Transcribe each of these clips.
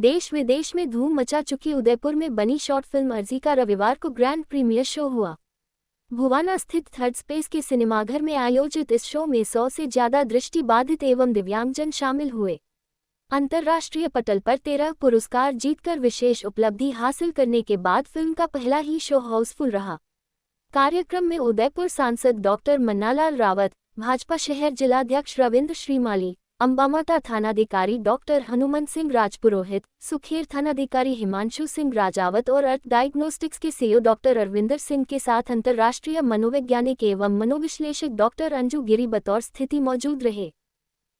देश विदेश में धूम मचा चुकी उदयपुर में बनी शॉर्ट फिल्म अर्जी का रविवार को ग्रैंड प्रीमियर शो हुआ। भुवाना स्थित थर्ड स्पेस के सिनेमाघर में आयोजित इस शो में 100 से ज्यादा दृष्टिबाधित एवं दिव्यांगजन शामिल हुए। अंतर्राष्ट्रीय पटल पर 13 पुरस्कार जीतकर विशेष उपलब्धि हासिल करने के बाद फिल्म का पहला ही शो हाउसफुल रहा। कार्यक्रम में उदयपुर सांसद डॉक्टर मन्नालाल रावत, भाजपा शहर जिलाध्यक्ष रविंद्र श्रीमाली, अंबामाता थानाधिकारी डॉक्टर हनुमंत सिंह राजपुरोहित, सुखेर थानाधिकारी हिमांशु सिंह राजावत और अर्थ डायग्नोस्टिक्स के सीईओ डॉक्टर अरविंदर सिंह के साथ अंतर्राष्ट्रीय मनोवैज्ञानिक एवं मनोविश्लेषक डॉक्टर अंजू गिरी बतौर स्थिति मौजूद रहे।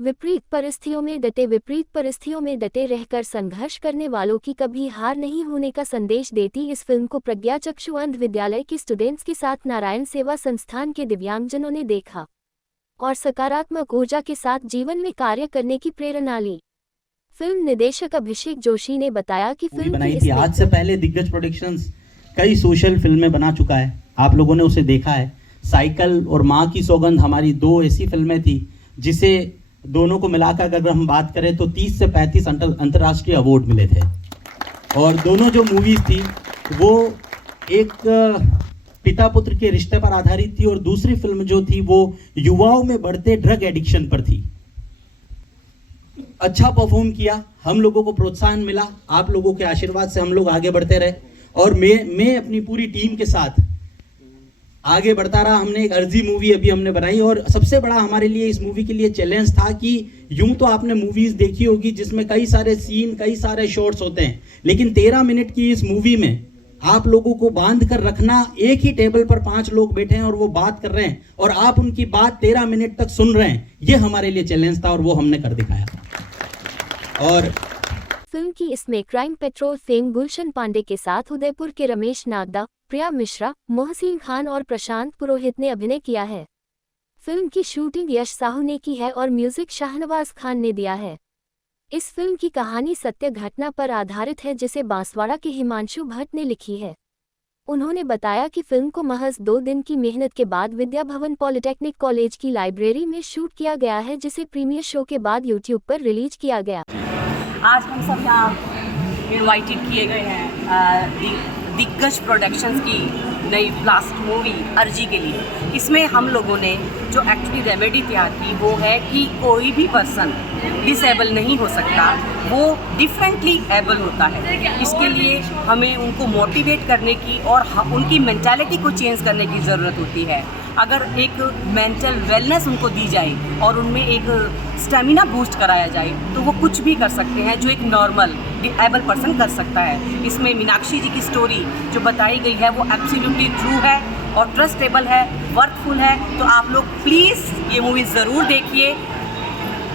विपरीत परिस्थितियों में डटे रहकर संघर्ष करने वालों की कभी हार नहीं होने का संदेश देती इस फिल्म को प्रज्ञाचक्षु अंध विद्यालय के स्टूडेंट्स के साथ नारायण सेवा संस्थान के दिव्यांगजनों ने देखा और सकारात्मक ऊर्जा के साथ जीवन में कार्य करने की प्रेरणा ली। फिल्म निदेशक अभिषेक जोशी ने बताया कि फिल्म बनाई थी। आज से पहले दिग्गज प्रोडक्शंस कई सोशल फिल्में बना चुका है, आप लोगों ने उसे देखा है। साइकिल और माँ की सौगंध हमारी 2 ऐसी फिल्में थी जिसे दोनों को मिलाकर अगर हम बात करें तो 30 से 35 अंतर्राष्ट्रीय अवार्ड मिले थे। और दोनों जो मूवीज थी वो एक पिता पुत्र के रिश्ते पर आधारित थी और दूसरी फिल्म जो थी वो युवाओं में बढ़ते ड्रग एडिक्शन पर थी। अच्छा परफॉर्म किया, हम लोगों को प्रोत्साहन मिला, आप लोगों के आशीर्वाद से हम लोग आगे बढ़ते रहे और मैं अपनी पूरी टीम के साथ आगे बढ़ता रहा। हमने एक अर्जी मूवी अभी हमने बनाई और सबसे बड़ा हमारे लिए इस मूवी के लिए चैलेंज था कि यूं तो आपने मूवीज देखी होगी जिसमें कई सारे सीन, कई सारे शॉट्स होते हैं, लेकिन 13 मिनट की इस मूवी में आप लोगों को बांध कर रखना। एक ही टेबल पर 5 लोग बैठे हैं और वो बात कर रहे हैं और आप उनकी बात 13 मिनट तक सुन रहे हैं। ये हमारे लिए चैलेंज था और वो हमने कर दिखाया। और फिल्म की इसमें क्राइम पेट्रोल फेम गुलशन पांडे के साथ उदयपुर के रमेश नागदा, प्रिया मिश्रा, मोहसिन खान और प्रशांत पुरोहित ने अभिनय किया है। फिल्म की शूटिंग यश साहू ने की है और म्यूजिक शाहनवाज खान ने दिया है। इस फिल्म की कहानी सत्य घटना पर आधारित है जिसे बांसवाड़ा के हिमांशु भट्ट ने लिखी है। उन्होंने बताया कि फिल्म को महज 2 दिन की मेहनत के बाद विद्या भवन पॉलिटेक्निक कॉलेज की लाइब्रेरी में शूट किया गया है, जिसे प्रीमियर शो के बाद यूट्यूब पर रिलीज किया गया। आज हम सब यहाँ इनवाइटेड किए गए हैं दिग्गज प्रोडक्शंस की नई ब्लास्ट मूवी अर्जी के लिए। इसमें हम लोगों ने जो एक्चुअली रेमेडी तैयार की वो है कि कोई भी पर्सन डिसेबल नहीं हो सकता, वो डिफरेंटली एबल होता है। इसके लिए हमें उनको मोटिवेट करने की और उनकी मेंटालिटी को चेंज करने की ज़रूरत होती है। अगर एक मेंटल वेलनेस उनको दी जाए और उनमें एक स्टेमिना बूस्ट कराया जाए तो वो कुछ भी कर सकते हैं जो एक नॉर्मल एबल पर्सन कर सकता है। इसमें मीनाक्षी जी की स्टोरी जो बताई गई है वो एब्सोल्युटली ट्रू है और ट्रस्टेबल है, वर्थफुल है। तो आप लोग प्लीज़ ये मूवी ज़रूर देखिए।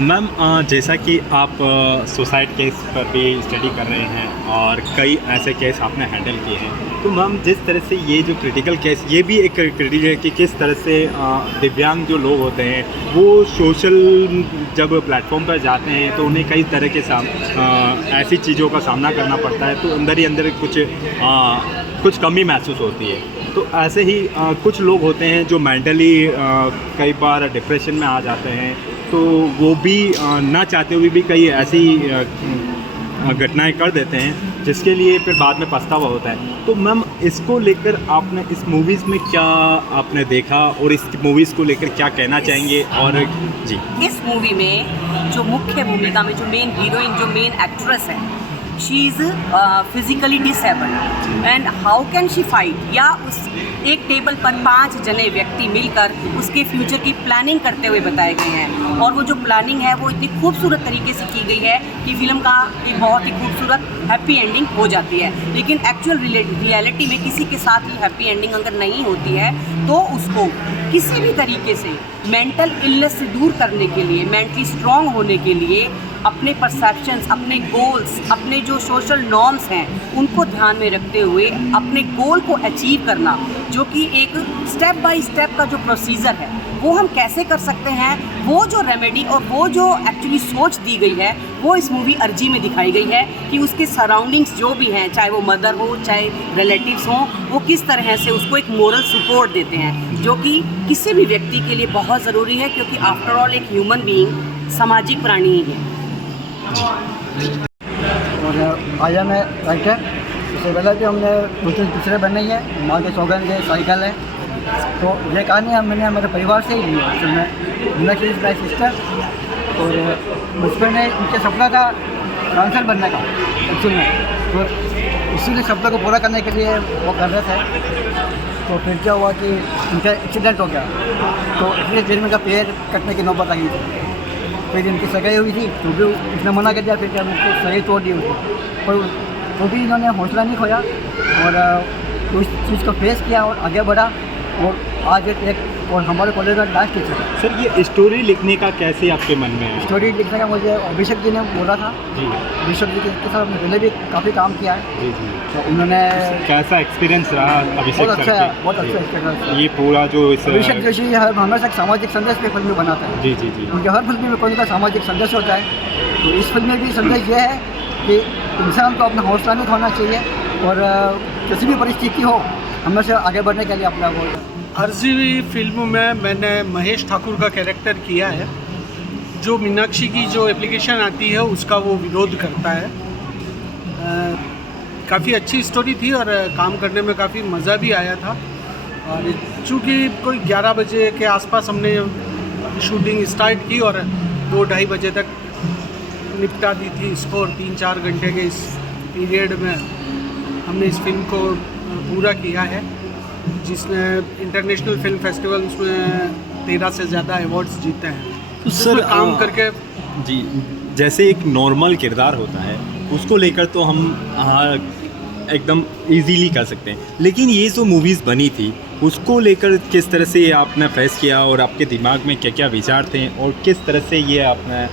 मैम, जैसा कि आप सुसाइड केस पर भी स्टडी कर रहे हैं और कई ऐसे केस आपने हैंडल किए हैं, तो मैम जिस तरह से ये जो क्रिटिकल केस, ये भी एक क्रिटिकल है कि किस तरह से दिव्यांग जो लोग होते हैं वो सोशल जब प्लेटफॉर्म पर जाते हैं तो उन्हें कई तरह के ऐसी चीज़ों का सामना करना पड़ता है, तो अंदर ही अंदर कुछ कमी महसूस होती है। तो ऐसे ही कुछ लोग होते हैं जो मेंटली कई बार डिप्रेशन में आ जाते हैं, तो वो भी ना चाहते हुए भी कई ऐसी घटनाएं कर देते हैं जिसके लिए फिर बाद में पछतावा होता है। तो मैम इसको लेकर आपने इस मूवीज़ में क्या आपने देखा और इस मूवीज़ को लेकर क्या कहना चाहेंगे? और जी, इस मूवी में जो मुख्य भूमिका में जो मेन हीरोइन, जो मेन एक्ट्रेस है, she is physically disabled and how can she fight, या उस एक टेबल पर 5 जने व्यक्ति मिलकर उसके फ्यूचर की प्लानिंग करते हुए बताए गए हैं। और वो जो प्लानिंग है वो इतनी खूबसूरत तरीके से की गई है कि फिल्म का एक बहुत ही खूबसूरत हैप्पी एंडिंग हो जाती है। लेकिन एक्चुअल रियलिटी में किसी के साथ ही हैप्पी एंडिंग अगर नहीं होती है तो उसको किसी भी तरीके से मेंटल इलनेस से दूर करने के लिए, मेंटली स्ट्रॉन्ग होने के लिए अपने परसेप्शंस, अपने गोल्स, अपने जो सोशल नॉर्म्स हैं उनको ध्यान में रखते हुए अपने गोल को अचीव करना, जो कि एक स्टेप बाय स्टेप का जो प्रोसीजर है वो हम कैसे कर सकते हैं, वो जो रेमेडी और वो जो एक्चुअली सोच दी गई है वो इस मूवी अर्जी में दिखाई गई है कि उसके सराउंडिंग्स जो भी हैं, चाहे वो मदर हो चाहे रिलेटिव्स हों, वो किस तरह से उसको एक मोरल सपोर्ट देते हैं, जो कि किसी भी व्यक्ति के लिए बहुत ज़रूरी है, क्योंकि आफ्टर ऑल एक ह्यूमन बीइंग सामाजिक प्राणी ही है। और आया मैं राइटर। उससे पहले भी हमने 2-3 पिक्चरें बनाई है, माँ के सौगंध है, साइकिल है। तो ये कहानी मैंने मेरे परिवार से ही ली है। उसमें मीनाक्षी इज़ माई सिस्टर, और बचपन में उनके सपना था डांसर बनने का एक्चुअल में, तो इसीलिए सपने को पूरा करने के लिए वो कर रहे थे। तो फिर क्या हुआ कि उनका एक्सीडेंट हो गया, तो इसलिए जेल में का पैर कटने की नौबत आ गई थी। फिर इनकी सगाई हुई थी तो भी उसने मना कर दिया, फिर क्या उनको सगाई तोड़ दी उसको, पर तो भी इन्होंने हौसला नहीं खोया और उस चीज़ को फेस किया और आगे बढ़ा। और आज एक और हमारे कॉलेज का डांस टीचर है। सर ये स्टोरी लिखने का कैसे आपके मन में है? स्टोरी लिखने का मुझे अभिषेक जी ने बोला था जी। अभिषेक जी के साथ हमने पहले भी काफ़ी काम किया है। जी जी। तो उन्होंने कैसा एक्सपीरियंस रहा अभिषेक बहुत सर अच्छा है, के? बहुत अच्छा जी। एक्सपीरियंस। ये पूरा जो इस अभिषेक जोशी हमेशा सामाजिक संदेश पे फिल्में बनाते हैं। जी जी जी। उनके हर फिल्म में कोई ना सामाजिक संदेश होता है। तो इस फिल्म में भी संदेश ये है कि इंसान को अपना हौसला नहीं खोना चाहिए और किसी भी परिस्थिति हो हमेशा आगे बढ़ने के लिए अपना वो। अर्जी फिल्म में मैंने महेश ठाकुर का कैरेक्टर किया है, जो मीनाक्षी की जो एप्लीकेशन आती है उसका वो विरोध करता है। काफ़ी अच्छी स्टोरी थी और काम करने में काफ़ी मज़ा भी आया था। और चूँकि कोई 11 बजे के आसपास हमने शूटिंग स्टार्ट की और 2-2:30 बजे तक निपटा दी थी इसको, और 3-4 घंटे के इस पीरियड में हमने इस फिल्म को पूरा किया है, जिसने इंटरनेशनल फिल्म फेस्टिवल्स में 13 से ज़्यादा अवार्ड्स जीते हैं। तो सर काम करके जी, जैसे एक नॉर्मल किरदार होता है उसको लेकर तो हम एकदम इजीली कर सकते हैं, लेकिन ये जो मूवीज़ बनी थी उसको लेकर किस तरह से आपने फेस किया और आपके दिमाग में क्या क्या विचार थे और किस तरह से ये आपने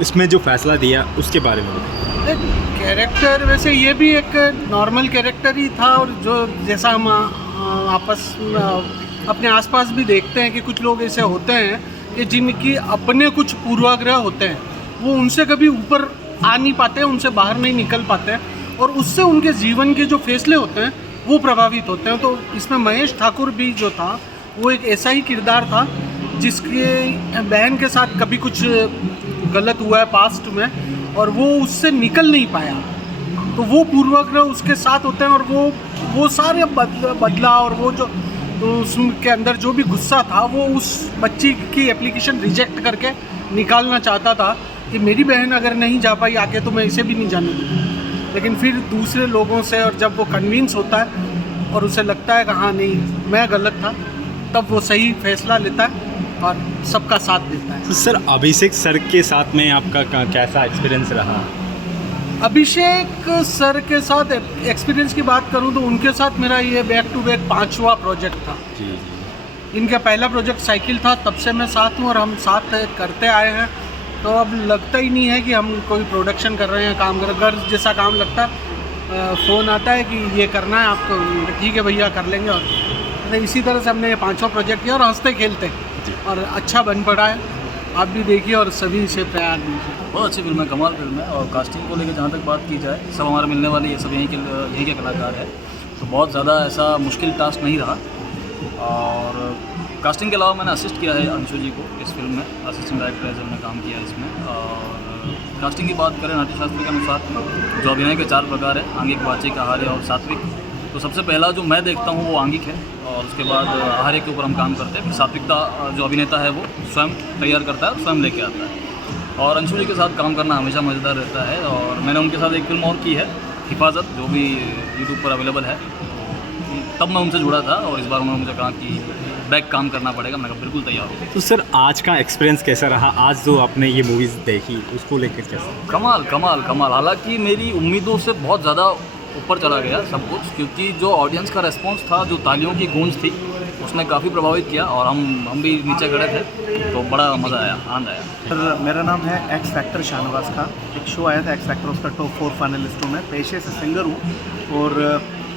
इसमें जो फैसला दिया उसके बारे में बताइए। कैरेक्टर वैसे ये भी एक नॉर्मल कैरेक्टर ही था, और जो जैसा हम आपस में अपने आसपास भी देखते हैं कि कुछ लोग ऐसे होते हैं कि जिनकी अपने कुछ पूर्वाग्रह होते हैं, वो उनसे कभी ऊपर आ नहीं पाते, उनसे बाहर नहीं निकल पाते और उससे उनके जीवन के जो फैसले होते हैं वो प्रभावित होते हैं। तो इसमें महेश ठाकुर भी जो था वो एक ऐसा ही किरदार था जिसके बहन के साथ कभी कुछ गलत हुआ है पास्ट में और वो उससे निकल नहीं पाया, तो वो पूर्वाग्रह उसके साथ होते हैं और वो सारे बदला और वो जो तो उसके अंदर जो भी गुस्सा था वो उस बच्ची की एप्लीकेशन रिजेक्ट करके निकालना चाहता था कि मेरी बहन अगर नहीं जा पाई आके तो मैं इसे भी नहीं जाने दूँगा। लेकिन फिर दूसरे लोगों से और जब वो कन्विंस होता है और उसे लगता है कि हाँ नहीं मैं गलत था, तब वो सही फैसला लेता है और सबका साथ देता है। तो सर अभिषेक सर के साथ में आपका कैसा एक्सपीरियंस रहा? अभिषेक सर के साथ एक्सपीरियंस की बात करूं तो उनके साथ मेरा ये बैक टू बैक 5वां प्रोजेक्ट था। जी जी। इनका पहला प्रोजेक्ट साइकिल था, तब से मैं साथ हूं और हम साथ करते आए हैं, तो अब लगता ही नहीं है कि हम कोई प्रोडक्शन कर रहे हैं, काम कर घर जैसा काम लगता है। फ़ोन आता है कि ये करना है आपको, ठीक है भैया कर लेंगे। और इसी तरह से हमने ये 5वां प्रोजेक्ट किया और हंसते खेलते और अच्छा बन पड़ा है। आप भी देखिए और सभी इसे प्यार दीजिए। बहुत अच्छी फिल्म है, कमाल फिल्म है। और कास्टिंग को लेकर जहाँ तक बात की जाए, सब हमारे मिलने वाले ये सब यहीं के कलाकार हैं, तो बहुत ज़्यादा ऐसा मुश्किल टास्क नहीं रहा। और कास्टिंग के अलावा मैंने असिस्ट किया है अंशु जी को इस फिल्म में, असिस्टेंट डायरेक्टर एज हमने काम किया इसमें। और कास्टिंग की बात करें नाट्यशास्त्र के अनुसार जो अभिनय के 4 प्रकार हैं, आंगिक, वाचिक, आहार्य और सात्विक। तो सबसे पहला जो मैं देखता हूँ वो आंगिक है, और उसके बाद आहार्य के ऊपर हम काम करते हैं। फिर सात्विकता जो अभिनेता है वो स्वयं तैयार करता है, स्वयं लेके आता है। और अंशु जी के साथ काम करना हमेशा मज़ेदार रहता है। और मैंने उनके साथ एक फिल्म और की है, हिफाजत, जो भी यूट्यूब पर अवेलेबल है। तब मैं उनसे जुड़ा था और इस बार उन्होंने मुझे कहा कि बैक काम करना पड़ेगा। मैंने कहा बिल्कुल तैयार हूँ। तो सर आज का एक्सपीरियंस कैसा रहा? आज जो आपने ये मूवीज़ देखी उसको लेकर कैसा? कमाल कमाल कमाल। हालांकि मेरी उम्मीदों से बहुत ज़्यादा ऊपर चला गया सब कुछ, क्योंकि जो ऑडियंस का रेस्पॉन्स था, जो तालियों की गूंज थी, उसने काफ़ी प्रभावित किया। और हम भी नीचे खड़े थे, तो बड़ा मज़ा आया, आनंद आया। सर मेरा नाम है एक्स फैक्टर शाहनवाज का। एक शो आया था एक्स फैक्टर, उसका टॉप 4 फाइनलिस्टों में। पेशे से सिंगर हूँ और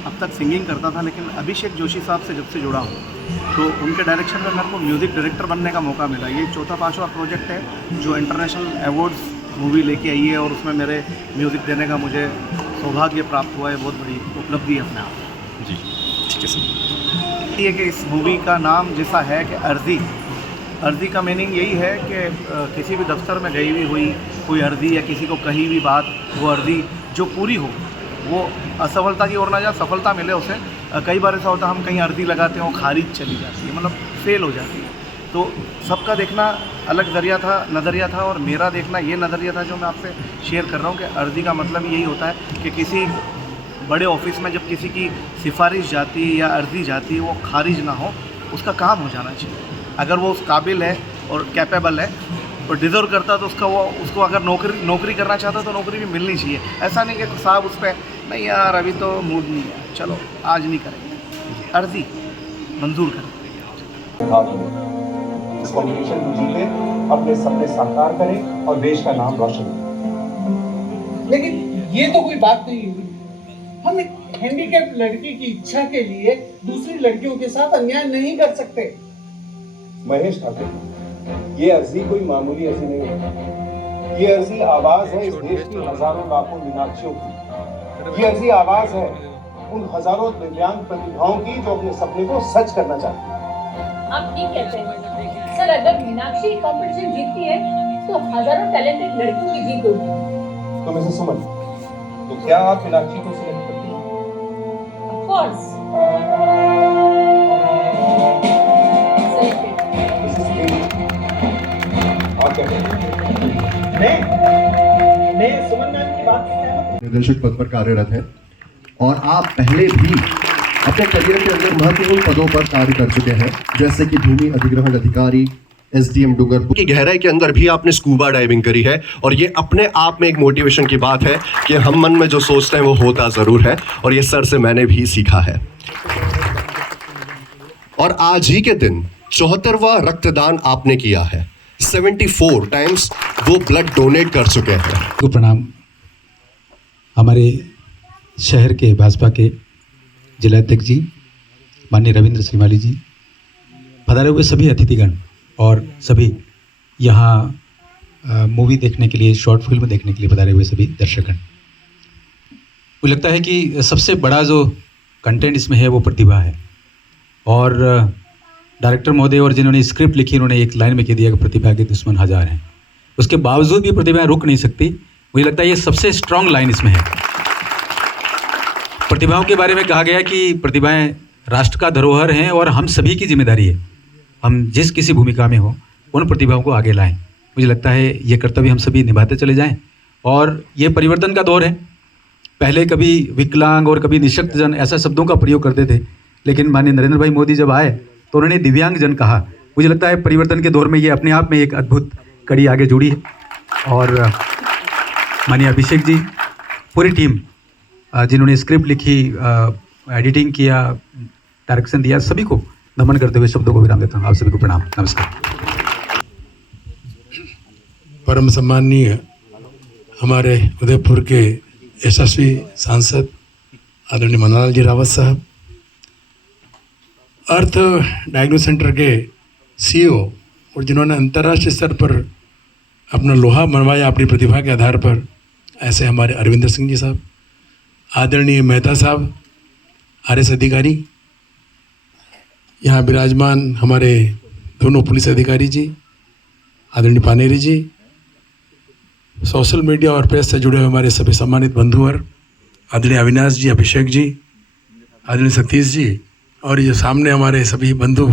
अब तक सिंगिंग करता था, लेकिन अभिषेक जोशी साहब से जब से जुड़ा हूँ तो उनके डायरेक्शन में मेरे को म्यूज़िक डायरेक्टर बनने का मौका मिला। ये 4था-5वां प्रोजेक्ट है जो इंटरनेशनल अवार्ड्स मूवी लेके आई है, और उसमें मेरे म्यूज़िक देने का मुझे सौभाग्य प्राप्त हुआ है। बहुत बड़ी उपलब्धि है अपने आप। जी ठीक है सर। ये कि इस मूवी का नाम जैसा है कि अर्जी, अर्जी का मीनिंग यही है कि किसी भी दफ्तर में गई हुई कोई अर्जी या किसी को कही हुई बात, वो अर्जी जो पूरी हो, वो असफलता की ओर ना जाए, सफलता मिले उसे। कई बार ऐसा होता है हम कहीं अर्जी लगाते हैं, वो खारिज चली जाती है, मतलब फेल हो जाती है। तो सबका देखना अलग नज़रिया था और मेरा देखना ये नज़रिया था जो मैं आपसे शेयर कर रहा हूँ कि अर्जी का मतलब यही होता है कि किसी बड़े ऑफिस में जब किसी की सिफारिश जाती है या अर्जी जाती है, वो खारिज ना हो, उसका काम हो जाना चाहिए। अगर वो उस काबिल है और कैपेबल है और डिज़र्व करता तो उसको अगर नौकरी करना चाहता तो नौकरी भी मिलनी चाहिए। ऐसा नहीं कि साहब उस पर नहीं यार अभी तो मूड नहीं है, चलो आज नहीं करेंगे, अर्जी मंजूर करें। इस कॉम्पिटिशन को जीते, अपने सपने साकार करें और देश का नाम रोशन करें। लेकिन ये तो कोई बात नहीं हुई। हम एक हैंडीकैप लड़की की इच्छा के लिए दूसरी लड़कियों के साथ अन्याय नहीं कर सकते। महेश ठाकुर, ये अर्जी कोई मामूली अर्जी नहीं है। ये अर्जी आवाज है इस देश की हजारों लाखों मीनाक्षियों की। ये अर्जी आवाज है उन हजारों दिव्यांग प्रतिभाओं की जो अपने सपने को सच करना चाहती है। आप ठीक कहते हैं सर, अगर मीनाक्षी कंपटीशन जीतती है तो हजारों टैलेंटेड लड़कियों की जीत होगी। तो मिसेस सुमन, तो क्या आप मीनाक्षी को सिलेक्ट करती हैं? Of course. मैं सुमन मैम की बात से निर्देशक पद पर कार्यरत हैं और आप पहले भी अपने करियर के अंदर महत्वपूर्ण पदों पर कार्य कर चुके हैं, जैसे कि भूमि अधिग्रहण अधिकारी, SDM डूंगरपुर की गहराई के अंदर भी आपने स्कूबा डाइविंग करी है। और ये अपने आप में एक मोटिवेशन की बात है कि हम मन में जो सोचते हैं वो होता ज़रूर है, और ये सर से मैंने भी सीखा है। और आज ही के दिन 74वां रक्तदान आपने किया है। 74 टाइम्स वो ब्लड डोनेट कर चुके हैं। को प्रणाम। हमारे शहर के भाजपा के जिलाध्यक्ष जी माननीय रविंद्र श्रीमाली जी, पधारे हुए सभी अतिथिगण और सभी यहाँ मूवी देखने के लिए, शॉर्ट फिल्म देखने के लिए पधारे हुए सभी दर्शकगण। मुझे लगता है कि सबसे बड़ा जो कंटेंट इसमें है वो प्रतिभा है। और डायरेक्टर महोदय और जिन्होंने स्क्रिप्ट लिखी, उन्होंने एक लाइन में कह दिया कि प्रतिभा के दुश्मन हजार हैं। उसके बावजूद भी प्रतिभाएं रुक नहीं सकती। मुझे लगता है ये सबसे स्ट्रांग लाइन इसमें है। प्रतिभाओं के बारे में कहा गया कि प्रतिभाएं राष्ट्र का धरोहर हैं और हम सभी की जिम्मेदारी है, हम जिस किसी भूमिका में हो उन प्रतिभाओं को आगे लाएं। मुझे लगता है ये कर्तव्य हम सभी निभाते चले जाएं। और ये परिवर्तन का दौर है। पहले कभी विकलांग और कभी निशक्तजन ऐसा शब्दों का प्रयोग करते थे, लेकिन माननीय नरेंद्र भाई मोदी जब आए तो उन्होंने दिव्यांगजन कहा। मुझे लगता है परिवर्तन के दौर में ये अपने आप में एक अद्भुत कड़ी आगे जुड़ी है। और माननीय अभिषेक जी, पूरी टीम जिन्होंने स्क्रिप्ट लिखी, एडिटिंग किया, डायरेक्शन दिया, सभी को नमन करते हुए शब्दों को विराम देता हूँ। आप सभी को प्रणाम, नमस्कार। परम सम्माननीय हमारे उदयपुर के यशस्वी सांसद आदरणीय मनोहर जी रावत साहब, अर्थ डायग्नोस सेंटर के CEO और जिन्होंने अंतर्राष्ट्रीय स्तर पर अपना लोहा मनवाया अपनी प्रतिभा के आधार पर, ऐसे हमारे अरविंदर सिंह जी साहब, आदरणीय मेहता साहब, RS अधिकारी, यहाँ विराजमान हमारे दोनों पुलिस अधिकारी जी, आदरणीय पानेरी जी, सोशल मीडिया और प्रेस से जुड़े हुए हमारे सभी सम्मानित बंधुवर, आदरणीय अविनाश जी, अभिषेक जी, आदरणीय सतीश जी, और ये सामने हमारे सभी बंधु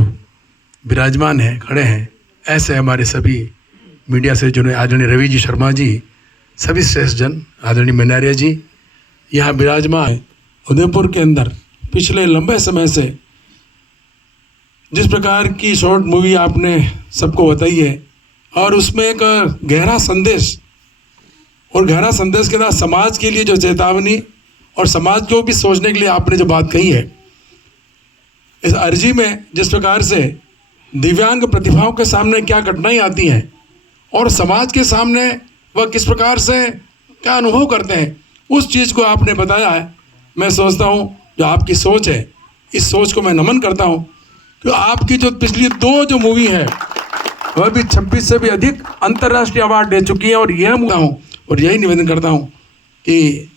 विराजमान हैं, खड़े हैं, ऐसे हमारे सभी मीडिया से जुड़े आदरणीय रवि जी शर्मा जी, सभी श्रेष्ठ जन, आदरणीय मनारिया जी यहाँ विराजमान। उदयपुर के अंदर पिछले लंबे समय से जिस प्रकार की शॉर्ट मूवी आपने सबको बताई है और उसमें एक गहरा संदेश, और गहरा संदेश के साथ समाज के लिए जो चेतावनी और समाज को भी सोचने के लिए आपने जो बात कही है, इस अर्जी में जिस प्रकार से दिव्यांग प्रतिभाओं के सामने क्या कठिनाई आती हैं और समाज के सामने वह किस प्रकार से क्या अनुभव करते हैं, उस चीज़ को आपने बताया है। मैं सोचता हूँ जो आपकी सोच है, इस सोच को मैं नमन करता हूँ। तो आपकी जो पिछली 2 जो मूवी है वह भी 26 से भी अधिक अंतर्राष्ट्रीय अवार्ड दे चुकी है। और यह हूँ और यही निवेदन करता हूँ कि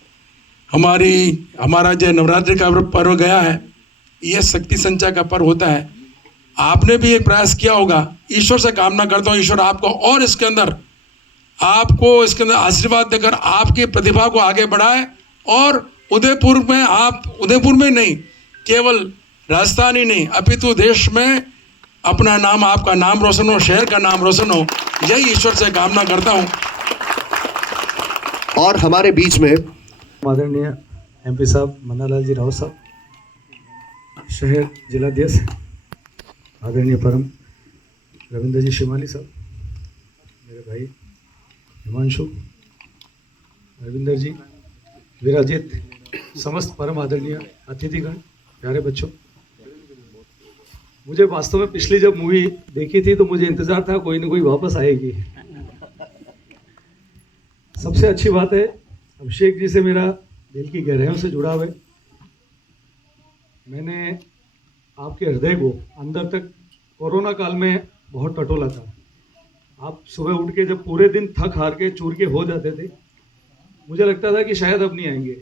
हमारा जो नवरात्रि का पर्व गया है, यह शक्ति संचय का पर्व होता है। आपने भी एक प्रयास किया होगा। ईश्वर से कामना करता हूँ ईश्वर आपको और इसके अंदर आशीर्वाद देकर आपकी प्रतिभा को आगे बढ़ाए और उदयपुर में नहीं केवल राजस्थान ही नहीं अपितु देश में अपना नाम, आपका नाम रोशन हो, शहर का नाम रोशन हो, यही ईश्वर से कामना करता हूँ। और हमारे बीच में आदरणीय MP साहब मन्नालाल जी राव साहब, शहर जिलाध्यक्ष आदरणीय परम रविंद्र जी शिमाली साहब, मेरे भाई हिमांशु, रविंदर जी, विराजित समस्त परम आदरणीय अतिथिगण, प्यारे बच्चों, मुझे वास्तव में पिछली जब मूवी देखी थी तो मुझे इंतज़ार था कोई ना कोई वापस आएगी। सबसे अच्छी बात है अभिषेक जी से मेरा दिल की गहराइयों से जुड़ा हुआ है। मैंने आपके हृदय को अंदर तक कोरोना काल में बहुत टटोला था। आप सुबह उठ के जब पूरे दिन थक हार के चूर के हो जाते थे, मुझे लगता था कि शायद अब नहीं आएंगे।